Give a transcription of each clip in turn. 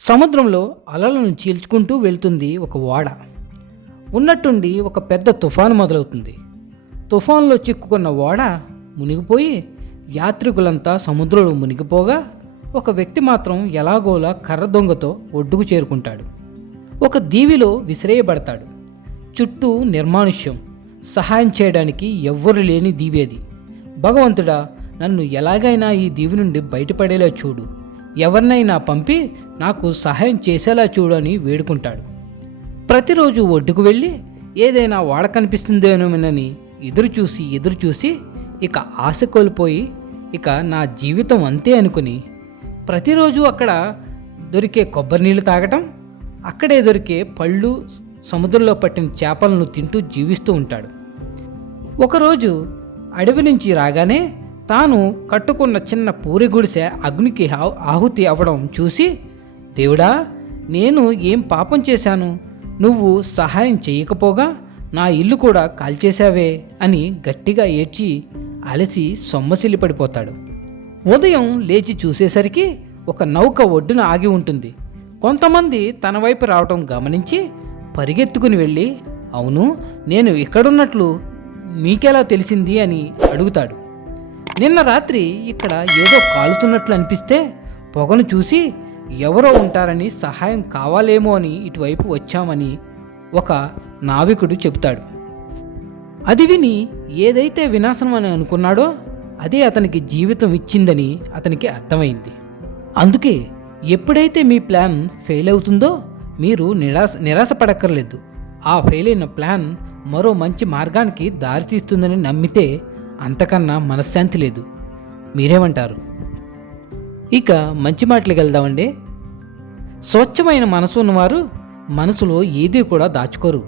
సముద్రంలో అలలను చీల్చుకుంటూ వెళ్తుంది ఒక ఓడ. ఉన్నట్టుండి ఒక పెద్ద తుఫాను మొదలవుతుంది. తుఫాన్లో చిక్కుకున్న ఓడ మునిగిపోయి యాత్రికులంతా సముద్రంలో మునిగిపోగా ఒక వ్యక్తి మాత్రం ఎలాగోలా కర్ర దొంగతో ఒడ్డుకు చేరుకుంటాడు. ఒక దీవిలో విసిరేయబడతాడు. చుట్టూ నిర్మానుష్యం. సహాయం చేయడానికి ఎవ్వరు లేని దీవి అది. భగవంతుడా, నన్ను ఎలాగైనా ఈ దీవి నుండి బయటపడేలా చూడు, ఎవరినైనా పంపి నాకు సహాయం చేసేలా చూడు అని వేడుకుంటాడు. ప్రతిరోజు ఒడ్డుకు వెళ్ళి ఏదైనా వాడ కనిపిస్తుందేమోనని ఎదురుచూసి ఇక ఆశ కోల్పోయి ఇక నా జీవితం అంతే అనుకుని ప్రతిరోజు అక్కడ దొరికే కొబ్బరి నీళ్ళు తాగటం, అక్కడే దొరికే పళ్ళు, సముద్రంలో పట్టిన చేపలను తింటూ జీవిస్తూ ఉంటాడు. ఒకరోజు అడవి నుంచి రాగానే తాను కట్టుకున్న చిన్న పూరి గుడిసె అగ్నికి ఆహుతి అవ్వడం చూసి, దేవుడా, నేను ఏం పాపం చేశాను, నువ్వు సహాయం చేయకపోగా నా ఇల్లు కూడా కాల్చేశావే అని గట్టిగా ఏడ్చి అలసి సొమ్మసిల్లిపడిపోతాడు. ఉదయం లేచి చూసేసరికి ఒక నౌక ఒడ్డున ఆగి ఉంటుంది. కొంతమంది తన వైపు రావటం గమనించి పరిగెత్తుకుని వెళ్ళి, అవును, నేను ఇక్కడున్నట్లు మీకెలా తెలిసింది అని అడుగుతాడు. నిన్న రాత్రి ఇక్కడ ఏదో కాలుతున్నట్లు అనిపిస్తే పొగను చూసి ఎవరో ఉంటారని సహాయం కావాలేమో అని ఇటువైపు వచ్చామని ఒక నావికుడు చెబుతాడు. అది విని ఏదైతే వినాశనం అని అనుకున్నాడో అదే అతనికి జీవితం ఇచ్చిందని అతనికి అర్థమైంది. అందుకే ఎప్పుడైతే మీ ప్లాన్ ఫెయిల్ అవుతుందో మీరు నిరాశపడక్కర్లేదు. ఆ ఫెయిల్ అయిన ప్లాన్ మరో మంచి మార్గానికి దారితీస్తుందని నమ్మితే అంతకన్నా మనశ్శాంతి లేదు. మీరేమంటారు? ఇక మంచి మాటలకు వెళ్దామండి. స్వచ్ఛమైన మనసు ఉన్నవారు మనసులో ఏదీ కూడా దాచుకోరు.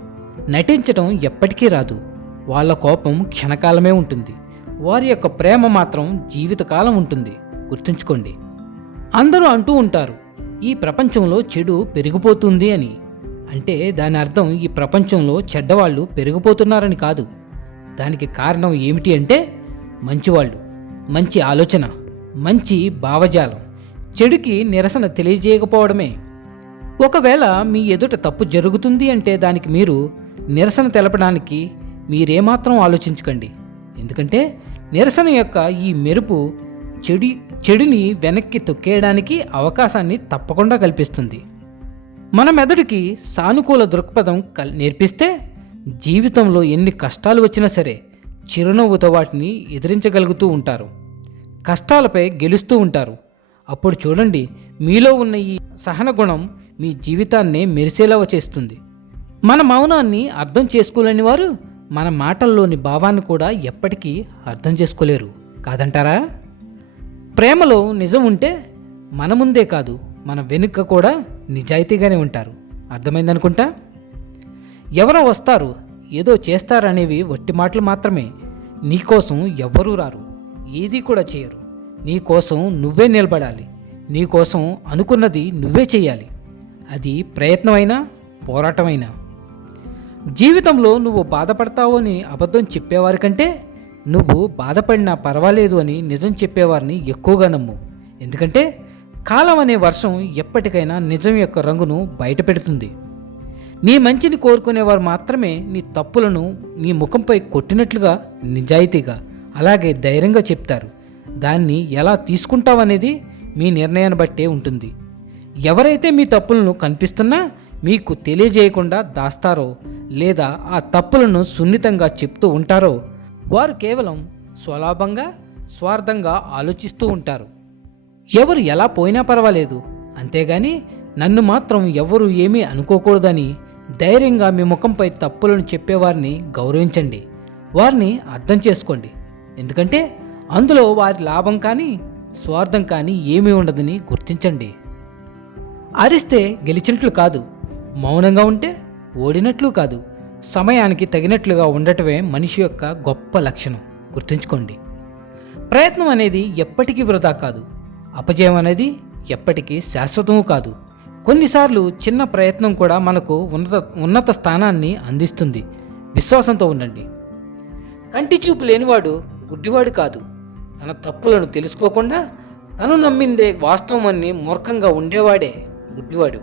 నటించడం ఎప్పటికీ రాదు. వాళ్ళ కోపం క్షణకాలమే ఉంటుంది. వారి యొక్క ప్రేమ మాత్రం జీవితకాలం ఉంటుంది. గుర్తుంచుకోండి. అందరూ అంటూ ఉంటారు, ఈ ప్రపంచంలో చెడు పెరిగిపోతుంది అని. అంటే దాని అర్థం ఈ ప్రపంచంలో చెడ్డవాళ్ళు పెరిగిపోతున్నారని కాదు. దానికి కారణం ఏమిటి అంటే మంచివాళ్ళు, మంచి ఆలోచన, మంచి భావజాలం చెడుకి నిరసన తెలియజేయకపోవడమే. ఒకవేళ మీ ఎదుట తప్పు జరుగుతుంది అంటే దానికి మీరు నిరసన తెలపడానికి మీరేమాత్రం ఆలోచించకండి. ఎందుకంటే నిరసన యొక్క ఈ మెరుపు చెడుని వెనక్కి తొక్కేయడానికి అవకాశాన్ని తప్పకుండా కల్పిస్తుంది. మన మెదడుకి సానుకూల దృక్పథం నేర్పిస్తే జీవితంలో ఎన్ని కష్టాలు వచ్చినా సరే చిరునవ్వుతో వాటిని ఎదిరించగలుగుతూ ఉంటారు. కష్టాలపై గెలుస్తూ ఉంటారు. అప్పుడు చూడండి, మీలో ఉన్న ఈ సహన గుణం మీ జీవితాన్నే మెరిసేలా చేస్తుంది. మన మౌనాన్ని అర్థం చేసుకోలేని వారు మన మాటల్లోని భావాన్ని కూడా ఎప్పటికీ అర్థం చేసుకోలేరు, కాదంటారా? ప్రేమలో నిజం ఉంటే మన ముందే కాదు, మన వెనుక కూడా నిజాయితీగానే ఉంటారు. అర్థమైందనుకుంటా. ఎవరో వస్తారు, ఏదో చేస్తారనేవి వట్టి మాటలు మాత్రమే. నీకోసం ఎవ్వరూ రారు, ఏదీ కూడా చేయరు. నీకోసం నువ్వే నిలబడాలి. నీకోసం అనుకున్నది నువ్వే చేయాలి. అది ప్రయత్నమైనా పోరాటమైనా. జీవితంలో నువ్వు బాధపడతావు అని అబద్ధం చెప్పేవారి కంటే నువ్వు బాధపడినా పర్వాలేదు అని నిజం చెప్పేవారిని ఎక్కువగా నమ్ము. ఎందుకంటే కాలం అనే వర్షం ఎప్పటికైనా నిజం యొక్క రంగును బయటపెడుతుంది. నీ మంచిని కోరుకునేవారు మాత్రమే నీ తప్పులను నీ ముఖంపై కొట్టినట్లుగా నిజాయితీగా అలాగే ధైర్యంగా చెప్తారు. దాన్ని ఎలా తీసుకుంటావనేది మీ నిర్ణయాన్ని బట్టే ఉంటుంది. ఎవరైతే మీ తప్పులను కనిపిస్తున్నా మీకు తెలియజేయకుండా దాస్తారో లేదా ఆ తప్పులను సున్నితంగా చెప్తూ ఉంటారో వారు కేవలం స్వలాభంగా స్వార్థంగా ఆలోచిస్తూ ఉంటారు. ఎవరు ఎలా పోయినా పర్వాలేదు, అంతేగాని నన్ను మాత్రం ఎవరు ఏమీ అనుకోకూడదని ధైర్యంగా మీ ముఖంపై తప్పులను చెప్పేవారిని గౌరవించండి. వారిని అర్థం చేసుకోండి. ఎందుకంటే అందులో వారి లాభం కానీ స్వార్థం కానీ ఏమీ ఉండదని గుర్తించండి. అరిస్తే గెలిచినట్లు కాదు, మౌనంగా ఉంటే ఓడినట్లు కాదు. సమయానికి తగినట్లుగా ఉండటమే మనిషి యొక్క గొప్ప లక్షణం. గుర్తుంచుకోండి. ప్రయత్నం అనేది ఎప్పటికీ వృధా కాదు. అపజయం అనేది ఎప్పటికీ శాశ్వతము కాదు. కొన్నిసార్లు చిన్న ప్రయత్నం కూడా మనకు ఉన్నత స్థానాన్ని అందిస్తుంది. విశ్వాసంతో ఉండండి. కంటి చూపు లేనివాడు గుడ్డివాడు కాదు. తన తప్పులను తెలుసుకోకుండా తను నమ్మిందే వాస్తవమని మూర్ఖంగా ఉండేవాడే గుడ్డివాడు.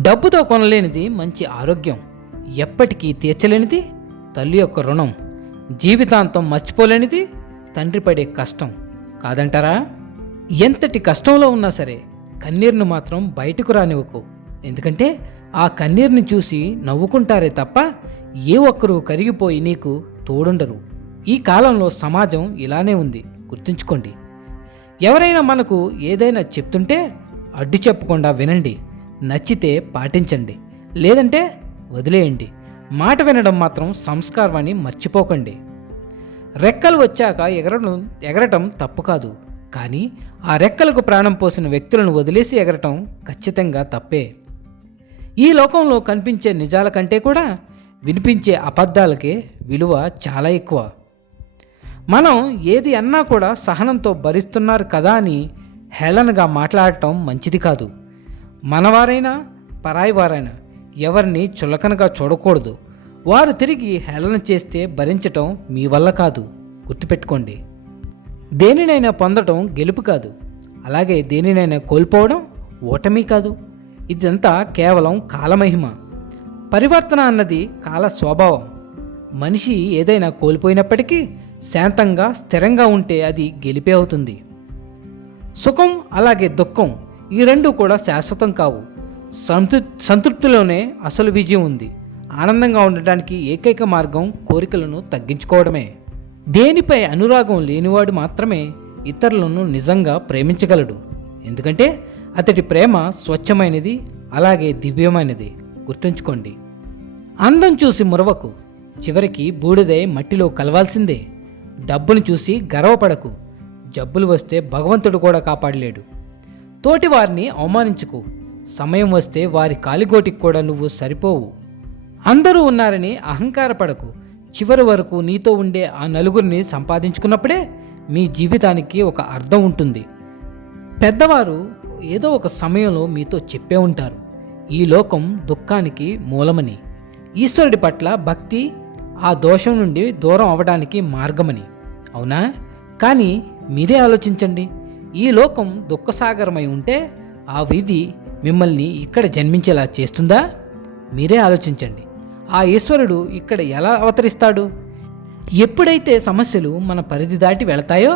డబ్బుతో కొనలేనిది మంచి ఆరోగ్యం, ఎప్పటికీ తీర్చలేనిది తల్లి యొక్క రుణం, జీవితాంతం మర్చిపోలేనిది తండ్రి పడే కష్టం కాదంటారా? ఎంతటి కష్టంలో ఉన్నా సరే కన్నీరును మాత్రం బయటకు రానివ్వకు. ఎందుకంటే ఆ కన్నీరుని చూసి నవ్వుకుంటారే తప్ప ఏ ఒక్కరూ కరిగిపోయి నీకు తోడుండరు. ఈ కాలంలో సమాజం ఇలానే ఉంది, గుర్తుంచుకోండి. ఎవరైనా మనకు ఏదైనా చెప్తుంటే అడ్డు చెప్పకుండా వినండి, నచ్చితే పాటించండి, లేదంటే వదిలేయండి. మాట వినడం మాత్రం సంస్కారం అని మర్చిపోకండి. రెక్కలు వచ్చాక ఎగరటం తప్పు కాదు, కానీ ఆ రెక్కలకు ప్రాణం పోసిన వ్యక్తులను వదిలేసి ఎగరటం ఖచ్చితంగా తప్పే. ఈ లోకంలో కనిపించే నిజాల కంటే కూడా వినిపించే అబద్ధాలకే విలువ చాలా ఎక్కువ. మనం ఏది అన్నా కూడా సహనంతో భరిస్తున్నారు కదా అని హేళనగా మాట్లాడటం మంచిది కాదు. మనవారైనా పరాయి వారైనా ఎవరిని చులకనగా చూడకూడదు. వారు తిరిగి హేళన చేస్తే భరించటం మీ వల్ల కాదు, గుర్తుపెట్టుకోండి. దేనినైనా పొందటం గెలుపు కాదు, అలాగే దేనినైనా కోల్పోవడం ఓటమి కాదు. ఇదంతా కేవలం కాలమహిమ. పరివర్తన అన్నది కాల స్వభావం. మనిషి ఏదైనా కోల్పోయినప్పటికీ శాంతంగా స్థిరంగా ఉంటే అది గెలిపే అవుతుంది. సుఖం అలాగే దుఃఖం ఈ రెండు కూడా శాశ్వతం కావు. సంతృప్తిలోనే అసలు విజయం ఉంది. ఆనందంగా ఉండటానికి ఏకైక మార్గం కోరికలను తగ్గించుకోవడమే. దేనిపై అనురాగం లేనివాడు మాత్రమే ఇతరులను నిజంగా ప్రేమించగలడు. ఎందుకంటే అతడి ప్రేమ స్వచ్ఛమైనది, అలాగే దివ్యమైనది. గుర్తుంచుకోండి. అందం చూసి మురవకు, చివరికి బూడిదై మట్టిలో కలవాల్సిందే. డబ్బును చూసి గర్వపడకు, జబ్బులు వస్తే భగవంతుడు కూడా కాపాడలేడు. తోటివారిని అవమానించుకు, సమయం వస్తే వారి కాలిగోటికి కూడా నువ్వు సరిపోవు. అందరూ ఉన్నారని అహంకారపడకు, చివరి వరకు నీతో ఉండే ఆ నలుగురిని సంపాదించుకున్నప్పుడే మీ జీవితానికి ఒక అర్థం ఉంటుంది. పెద్దవారు ఏదో ఒక సమయంలో మీతో చెప్పే ఉంటారు, ఈ లోకం దుఃఖానికి మూలమని, ఈశ్వరుడి పట్ల భక్తి ఆ దోషం నుండి దూరం అవడానికి మార్గమని. అవునా? కానీ మీరే ఆలోచించండి. ఈ లోకం దుఃఖసాగరమై ఉంటే ఆ విధి మిమ్మల్ని ఇక్కడ జన్మించేలా చేస్తుందా? మీరే ఆలోచించండి. ఆ ఈశ్వరుడు ఇక్కడ ఎలా అవతరిస్తాడు? ఎప్పుడైతే సమస్యలు మన పరిధి దాటి వెళతాయో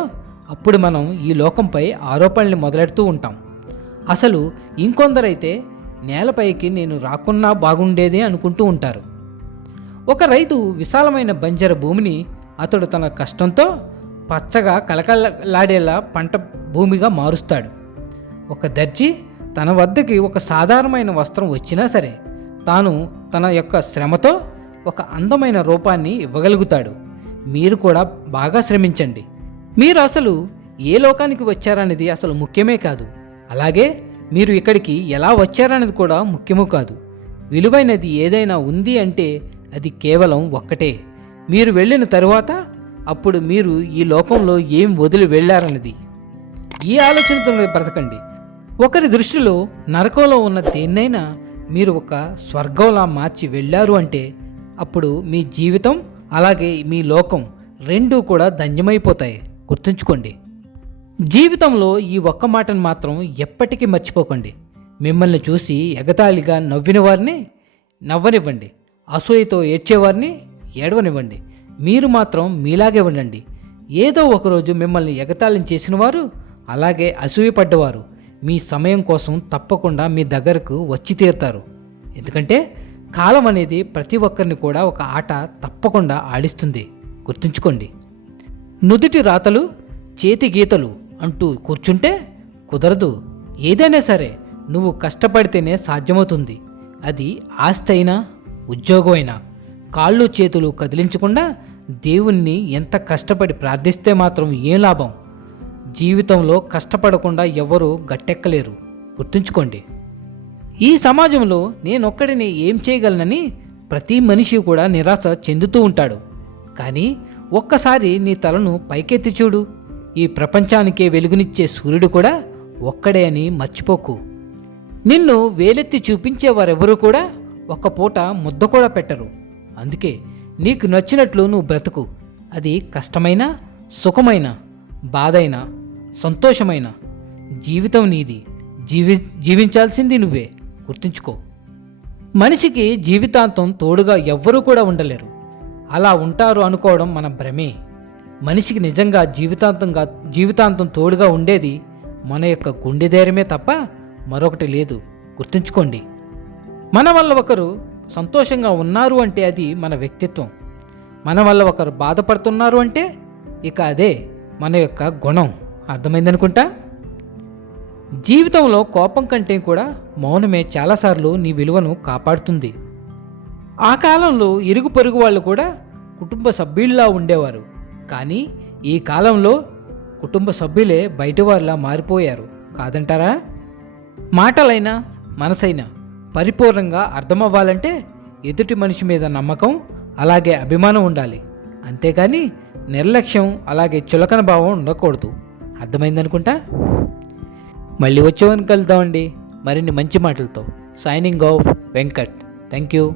అప్పుడు మనం ఈ లోకంపై ఆరోపణలు మొదలెడుతూ ఉంటాం. అసలు ఇంకొందరైతే నేలపైకి నేను రాకున్నా బాగుండేదే అనుకుంటూ ఉంటారు. ఒక రైతు విశాలమైన బంజర భూమిని అతడు తన కష్టంతో పచ్చగా కలకలాడేలా పంట భూమిగా మారుస్తాడు. ఒక దర్జీ తన వద్దకి ఒక సాధారణమైన వస్త్రం వచ్చినా సరే తాను తన యొక్క శ్రమతో ఒక అందమైన రూపాన్ని ఇవ్వగలుగుతాడు. మీరు కూడా బాగా శ్రమించండి. మీరు అసలు ఏ లోకానికి వచ్చారనేది అసలు ముఖ్యమే కాదు. అలాగే మీరు ఇక్కడికి ఎలా వచ్చారనేది కూడా ముఖ్యము కాదు. విలువైనది ఏదైనా ఉంది అంటే అది కేవలం ఒక్కటే, మీరు వెళ్ళిన తరువాత అప్పుడు మీరు ఈ లోకంలో ఏం వదిలి వెళ్ళారన్నది. ఈ ఆలోచనతో బ్రతకండి. ఒకరి దృష్టిలో నరకంలో ఉన్న దేన్నైనా మీరు ఒక స్వర్గంలా మార్చి వెళ్ళారు అంటే అప్పుడు మీ జీవితం అలాగే మీ లోకం రెండూ కూడా ధన్యమైపోతాయి. గుర్తుంచుకోండి. జీవితంలో ఈ ఒక్క మాటను మాత్రం ఎప్పటికీ మర్చిపోకండి. మిమ్మల్ని చూసి ఎగతాళిగా నవ్విన వారిని నవ్వనివ్వండి, అసూయతో ఏడ్చేవారిని ఏడవనివ్వండి. మీరు మాత్రం మీలాగే ఉండండి. ఏదో ఒకరోజు మిమ్మల్ని ఎగతాళం చేసిన వారు అలాగే అసూయపడ్డవారు మీ సమయం కోసం తప్పకుండా మీ దగ్గరకు వచ్చి తీరుతారు. ఎందుకంటే కాలం అనేది ప్రతి ఒక్కరిని కూడా ఒక ఆట తప్పకుండా ఆడిస్తుంది. గుర్తుంచుకోండి. నుదుటి రాతలు చేతి గీతలు అంటూ కూర్చుంటే కుదరదు. ఏదైనా సరే నువ్వు కష్టపడితేనే సాధ్యమవుతుంది. అది ఆస్తి అయినా ఉద్యోగం అయినా. కాళ్ళు చేతులు కదిలించకుండా దేవుణ్ణి ఎంత కష్టపడి ప్రార్థిస్తే మాత్రం ఏం లాభం? జీవితంలో కష్టపడకుండా ఎవరూ గట్టెక్కలేరు. గుర్తుంచుకోండి. ఈ సమాజంలో నేనొక్కడిని ఏం చేయగలనని ప్రతి మనిషి కూడా నిరాశ చెందుతూ ఉంటాడు. కానీ ఒక్కసారి నీ తలను పైకెత్తి చూడు. ఈ ప్రపంచానికే వెలుగునిచ్చే సూర్యుడు కూడా ఒక్కడే అని మర్చిపోకు. నిన్ను వేలెత్తి చూపించేవారెవరూ కూడా ఒక్క పూట ముద్ద కూడా పెట్టరు. అందుకే నీకు నచ్చినట్లు నువ్వు బ్రతుకు. అది కష్టమైనా సుఖమైనా బాధైనా సంతోషమైన జీవితం నీది. జీవి జీవించాల్సింది నువ్వే, గుర్తుంచుకో. మనిషికి జీవితాంతం తోడుగా ఎవ్వరూ కూడా ఉండలేరు. అలా ఉంటారు అనుకోవడం మన భ్రమే. మనిషికి నిజంగా జీవితాంతం తోడుగా ఉండేది మన యొక్క గుండె ధైర్యమే తప్ప మరొకటి లేదు, గుర్తుంచుకోండి. మన వల్ల ఒకరు సంతోషంగా ఉన్నారు అంటే అది మన వ్యక్తిత్వం. మన వల్ల ఒకరు బాధపడుతున్నారు అంటే ఇక అదే మన యొక్క గుణం. అర్థమైందనుకుంటా. జీవితంలో కోపం కంటే కూడా మౌనమే చాలాసార్లు నీ విలువను కాపాడుతుంది. ఆ కాలంలో ఇరుగు పొరుగు వాళ్ళు కూడా కుటుంబ సభ్యుల్లా ఉండేవారు. కానీ ఈ కాలంలో కుటుంబ సభ్యులే బయటవారిలా మారిపోయారు, కాదంటారా? మాటలైనా మనసైనా పరిపూర్ణంగా అర్థమవ్వాలంటే ఎదుటి మనిషి మీద నమ్మకం అలాగే అభిమానం ఉండాలి. అంతేగాని నిర్లక్ష్యం అలాగే చులకన భావం ఉండకూడదు. అర్థమైందనుకుంటా. మళ్ళీ వచ్చేవని కలుద్దామండి మరిన్ని మంచి మాటలతో. Signing off Venkat. Thank you.